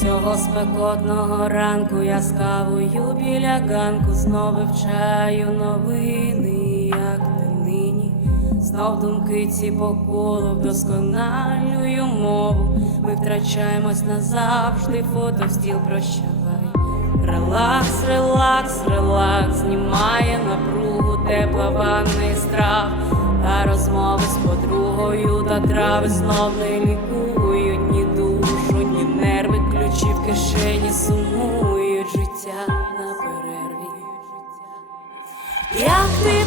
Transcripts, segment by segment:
Того спекотного ранку я біля ганку знов вивчаю новини, як ти нині. Знов думки ці по колу вдосконалюю мову. Ми втрачаємось назавжди, фото в стіл прощавай. Релакс, релакс, релакс, знімає напругу, тепла ванна і страв. Та розмови з подругою та трави знов не ні ключі в кишені сумують життя на перерві. Як ти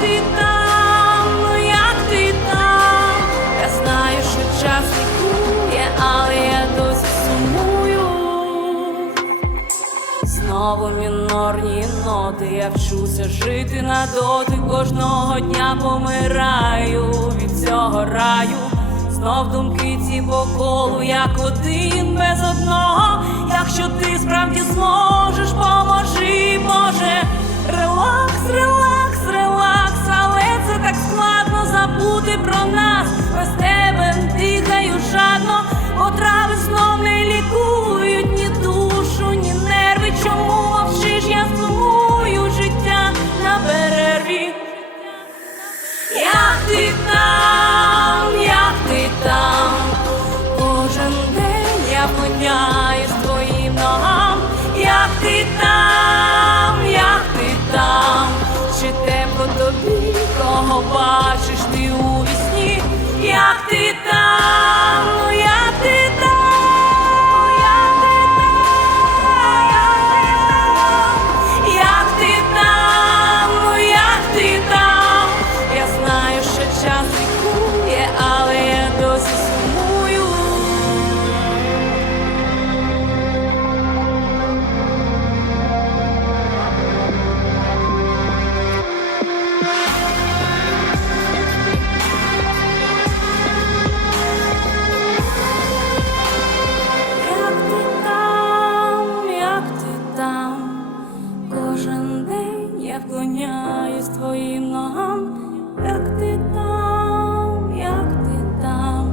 ти ну як ти? Я знаю, що час лікує, але я досі сумую. Знову мінорні ноти, я вчуся жити на доти. Кожного дня помираю від цього раю. Знов думки ці по колу, як один без одного. Якщо ти справді зможеш, поможи, твоїм ногам, як ти там, як ти там,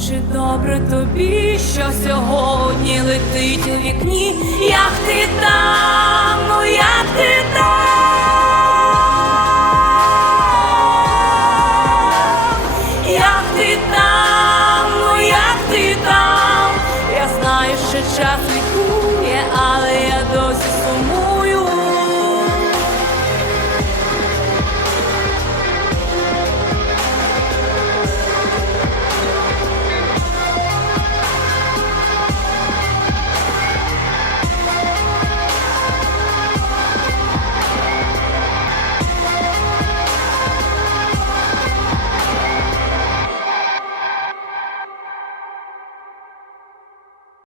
чи добре тобі, що сьогодні летить у вікні, як